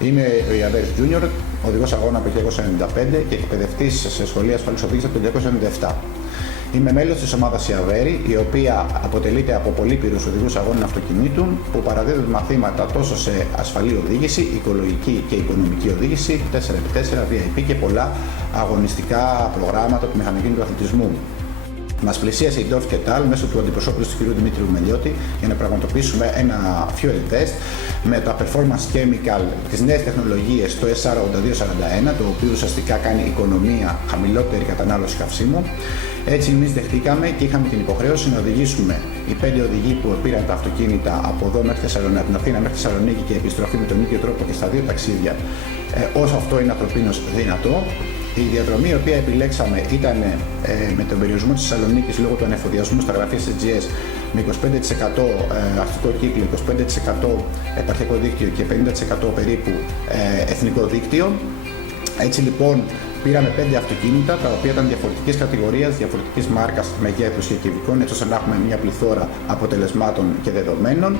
Είμαι ο Ιαβέρης Junior, οδηγός αγώνα από το 1995 και εκπαιδευτής σε σχολεία ασφαλούς οδήγησης από το 1997. Είμαι μέλος της ομάδας Ιαβέρη, η οποία αποτελείται από πολύπειρους οδηγούς αγώνων αυτοκινήτων που παραδίδουν μαθήματα τόσο σε ασφαλή οδήγηση, οικολογική και οικονομική οδήγηση, 4x4, VIP και πολλά αγωνιστικά προγράμματα του μηχανοκίνητου αθλητισμού. Μας πλησίασε η Dorf Ketal μέσω του αντιπροσώπου του κ. Δημήτριου Μελιώτη για να πραγματοποιήσουμε ένα fuel test με τα Performance Chemical, τις νέες τεχνολογίες, το SR8241, το οποίο ουσιαστικά κάνει οικονομία, χαμηλότερη κατανάλωση καυσίμου. Έτσι εμείς δεχτήκαμε και είχαμε την υποχρέωση να οδηγήσουμε οι 5 οδηγοί που πήραν τα αυτοκίνητα από εδώ μέχρι Θεσσαλονίκη, από την Αθήνα μέχρι Θεσσαλονίκη και επιστροφή με τον ίδιο τρόπο και στα δύο ταξίδια, όσο αυτό είναι ανθρωπίνως δυνατό. Η διαδρομή η οποία επιλέξαμε ήταν με τον περιορισμό της Θεσσαλονίκης λόγω του ανεφοδιασμού στα γραφεία SGS με 25% αστικό κύκλο, 25% επαρχιακό δίκτυο και 50% περίπου εθνικό δίκτυο. Έτσι λοιπόν πήραμε 5 αυτοκίνητα τα οποία ήταν διαφορετικής κατηγορίας, διαφορετικής μάρκας, μεγέθους και κυβικών, έτσι ώστε να έχουμε μια πληθώρα αποτελεσμάτων και δεδομένων.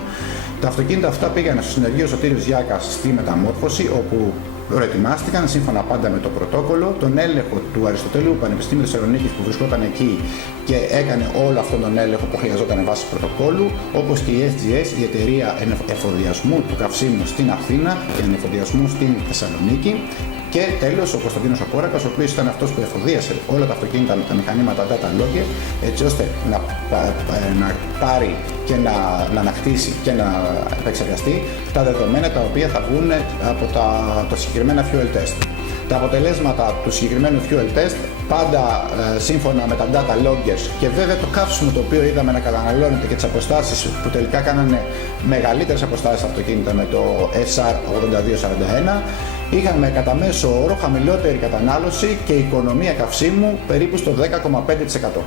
Τα αυτοκίνητα αυτά πήγαν στο συνεργείο Σωτήριος Γιάκας στη μεταμόρφωση, όπου προετοιμάστηκαν σύμφωνα πάντα με το πρωτόκολλο, τον έλεγχο του Αριστοτέλειου Πανεπιστήμιου Θεσσαλονίκης που βρισκόταν εκεί και έκανε όλο αυτόν τον έλεγχο που χρειαζόταν βάσει πρωτοκόλλου, όπως και η SGS, η εταιρεία εφοδιασμού του καυσίμου στην Αθήνα και εφοδιασμού στην Θεσσαλονίκη. Και τέλος ο Κωνσταντίνος Ακόρακας, ο οποίος ήταν αυτός που εφοδίασε όλα τα αυτοκίνητα με τα μηχανήματα data logger, έτσι ώστε να πάρει και να ανακτήσει και να επεξεργαστεί τα δεδομένα τα οποία θα βγουν από τα συγκεκριμένα fuel test. Τα αποτελέσματα του συγκεκριμένου fuel test, πάντα σύμφωνα με τα data loggers και βέβαια το καύσιμο το οποίο είδαμε να καταναλώνεται και τις αποστάσεις που τελικά κάνανε μεγαλύτερες αποστάσεις αυτοκίνητα με το SR8241, είχαμε κατά μέσο όρο χαμηλότερη κατανάλωση και οικονομία καυσίμου περίπου στο 10,5%.